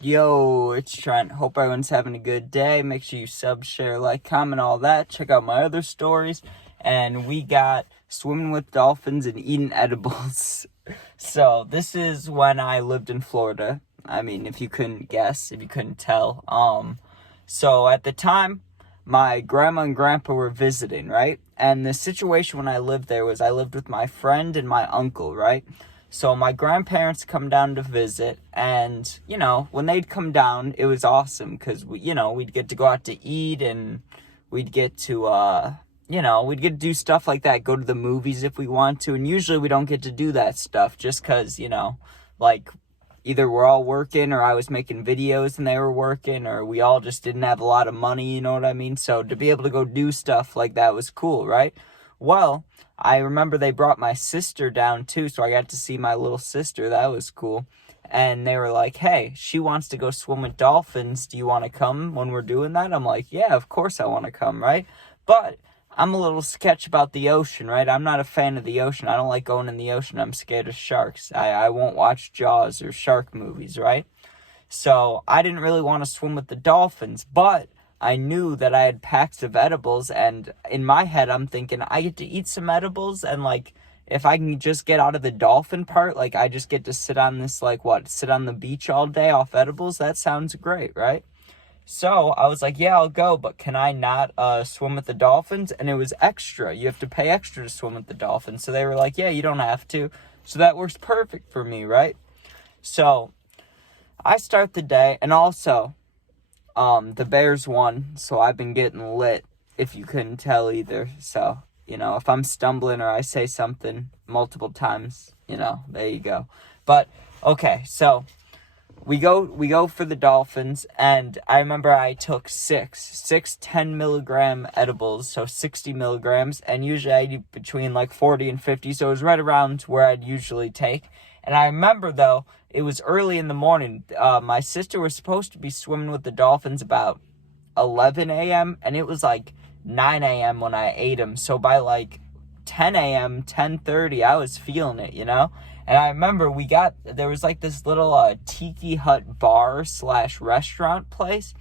Yo, it's Trent. Hope everyone's having a good day. Make sure you sub, share, like, comment, all that. Check out my other stories. And we got swimming with dolphins and eating edibles. So this is when I lived in Florida. I mean, if you couldn't guess, if you couldn't tell. So at the time, my grandma and grandpa were visiting, right? And the situation when I lived there was I lived with my friend and my uncle, right? So my grandparents come down to visit, and, when they'd come down, it was awesome, because, we'd get to go out to eat, and we'd get to, we'd get to do stuff like that, go to the movies if we want to, and usually we don't get to do that stuff, just because, either we're all working, or I was making videos and they were working, or we all just didn't have a lot of money, you know what I mean? So to be able to go do stuff like that was cool, right? Well, I remember they brought my sister down too, so I got to see my little sister. That was cool. And they were like, hey, she wants to go swim with dolphins. Do you want to come when we're doing that? I'm like, yeah, of course I want to come, right? But I'm a little sketch about the ocean, right? I'm not a fan of the ocean. I don't like going in the ocean. I'm scared of sharks. I won't watch Jaws or shark movies, right? So I didn't really want to swim with the dolphins, but I knew that I had packs of edibles, and in my head, I'm thinking, I get to eat some edibles, and, if I can just get out of the dolphin part, I just get to sit on this, sit on the beach all day off edibles? That sounds great, right? So I was like, yeah, I'll go, but can I not swim with the dolphins? And it was extra. You have to pay extra to swim with the dolphins. So they were like, yeah, you don't have to. So that works perfect for me, right? So I start the day, and also, the Bears won, so I've been getting lit, if you couldn't tell either. So, if I'm stumbling or I say something multiple times, there you go. But, okay, so we go for the Dolphins, and I remember I took six 10-milligram edibles, so 60 milligrams, and usually I eat between 40 and 50, so it was right around where I'd usually take. And I remember, though, it was early in the morning. My sister was supposed to be swimming with the dolphins about 11 a.m., and it was 9 a.m. when I ate them. So by 10 a.m., 10:30, I was feeling it, And I remember there was this little tiki hut bar / restaurant place,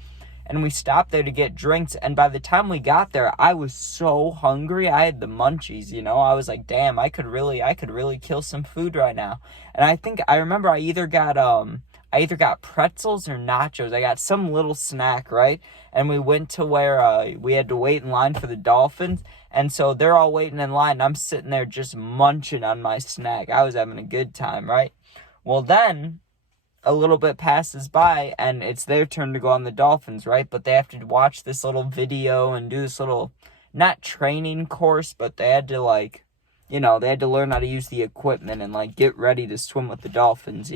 and we stopped there to get drinks, and by the time we got there, I was so hungry. I had the munchies, I was like, damn, I could really kill some food right now. And I remember I either got pretzels or nachos. I got some little snack, right? And we went to where we had to wait in line for the Dolphins, and so they're all waiting in line, and I'm sitting there just munching on my snack. I was having a good time, right? Well, then a little bit passes by, and it's their turn to go on the Dolphins, right? But they have to watch this little video and do this little, not training course, but they had to, they had to learn how to use the equipment and, get ready to swim with the Dolphins,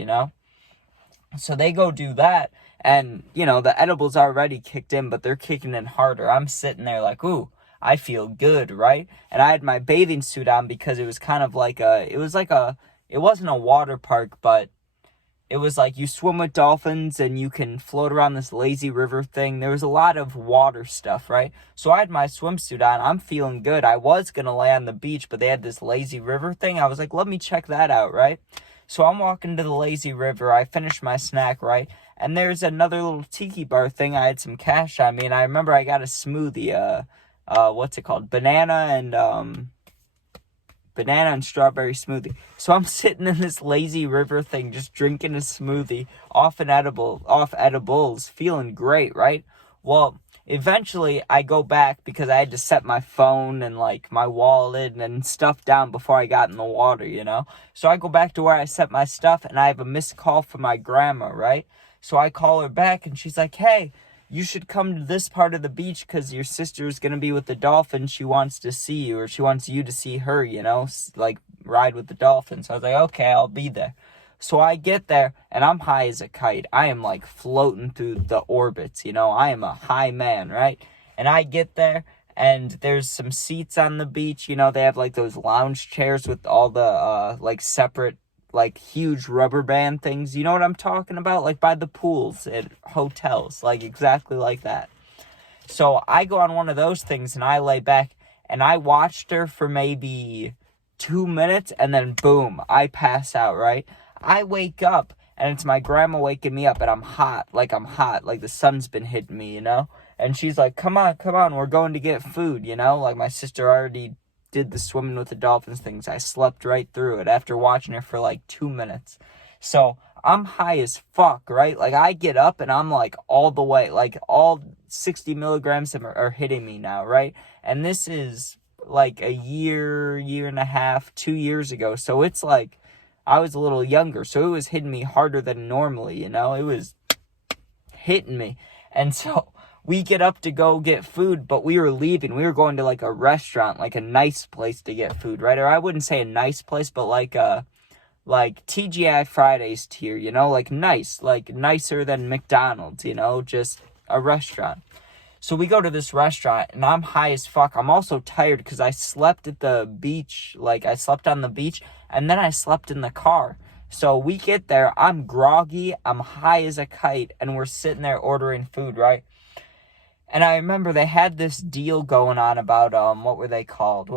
So they go do that, and, the edibles already kicked in, but they're kicking in harder. I'm sitting there ooh, I feel good, right? And I had my bathing suit on because it was kind of it wasn't a water park, but it was you swim with dolphins and you can float around this lazy river thing. There was a lot of water stuff, right? So I had my swimsuit on. I'm feeling good. I was going to lay on the beach, but they had this lazy river thing. I was like, let me check that out, right? So I'm walking to the lazy river. I finished my snack, right? And there's another little tiki bar thing. I had some cash on me, and I remember I got a smoothie. What's it called? Banana and strawberry smoothie. So I'm sitting in this lazy river thing, just drinking a smoothie off edibles, feeling great, right? Well, eventually I go back because I had to set my phone and my wallet and stuff down before I got in the water, So I go back to where I set my stuff, and I have a missed call from my grandma, right? So I call her back, and she's like, hey, you should come to this part of the beach because your sister's going to be with the dolphins. She wants to see you, or she wants you to see her, ride with the dolphins. So I was like, okay, I'll be there. So I get there, and I'm high as a kite. I am, floating through the orbits, I am a high man, right? And I get there, and there's some seats on the beach. They have, those lounge chairs with all the, separate, huge rubber band things. You know what I'm talking about? By the pools at hotels. Exactly like that. So I go on one of those things, and I lay back, and I watched her for maybe 2 minutes, and then boom, I pass out, right? I wake up, and it's my grandma waking me up, and I'm hot, like the sun's been hitting me, and she's like, come on, we're going to get food, like my sister already did the swimming with the dolphins things. I slept right through it after watching it for like 2 minutes. So I'm high as fuck, right? Like I get up and I'm like all the way, like all 60 milligrams are hitting me now, right? And this is like a year and a half, 2 years ago. So it's like I was a little younger. So it was hitting me harder than normally, It was hitting me. And so we get up to go get food, but we were leaving. We were going to like a restaurant, like a nice place to get food, right? Or I wouldn't say a nice place, but like TGI Fridays tier, like nice, like nicer than McDonald's, just a restaurant. So we go to this restaurant, and I'm high as fuck. I'm also tired because I slept at the beach. Like, I slept on the beach, and then I slept in the car. So we get there, I'm groggy, I'm high as a kite, and we're sitting there ordering food, right? And I remember they had this deal going on about, what were they called?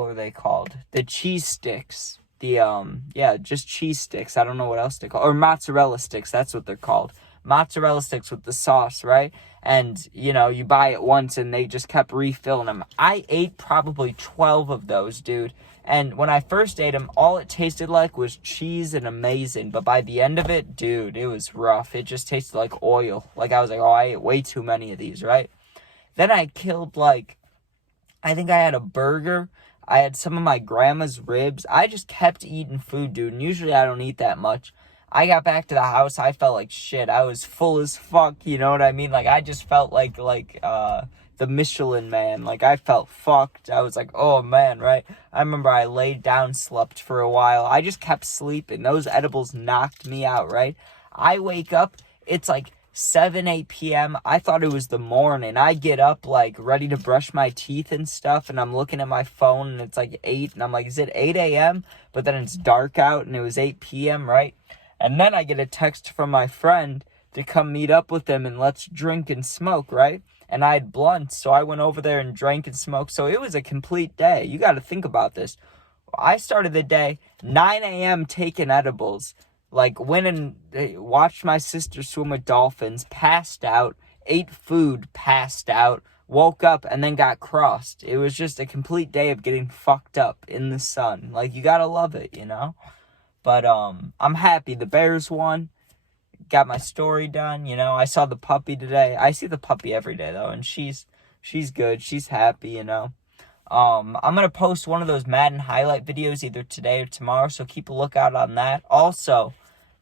The cheese sticks. Just cheese sticks. I don't know what else they call, or mozzarella sticks. That's what they're called. Mozzarella sticks with the sauce, right? And, you buy it once and they just kept refilling them. I ate probably 12 of those, dude. And when I first ate them, all it tasted like was cheese and amazing. But by the end of it, dude, it was rough. It just tasted like oil. Like, I was like, oh, I ate way too many of these, right? Then I killed, I think I had a burger. I had some of my grandma's ribs. I just kept eating food, dude. And usually I don't eat that much. I got back to the house. I felt like shit. I was full as fuck. You know what I mean? Like, I just felt like the Michelin Man. Like, I felt fucked. I was like, oh, man, right? I remember I laid down, slept for a while. I just kept sleeping. Those edibles knocked me out, right? I wake up. It's like 8 p.m. I thought it was the morning. I get up, ready to brush my teeth and stuff, and I'm looking at my phone, and it's 8, and I'm like, is it 8 a.m.? But then it's dark out, and it was 8 p.m., right? And then I get a text from my friend to come meet up with him, and let's drink and smoke, right? And I had blunts, so I went over there and drank and smoked. So it was a complete day. You got to think about this. I started the day, 9 a.m. taking edibles. Went and watched my sister swim with dolphins, passed out, ate food, passed out, woke up, and then got crossed. It was just a complete day of getting fucked up in the sun. You gotta love it, But I'm happy. The Bears won. Got my story done, I saw the puppy today. I see the puppy every day, though, and she's good. She's happy, I'm going to post one of those Madden highlight videos either today or tomorrow, so keep a lookout on that. Also,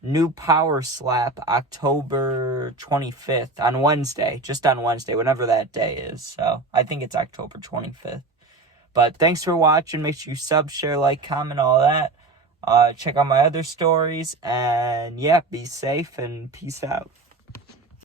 new Power Slap October 25th on Wednesday, just on Wednesday, whenever that day is. So I think it's October 25th. But thanks for watching. Make sure you sub, share, like, comment, all that. Check out my other stories. And yeah, be safe and peace out.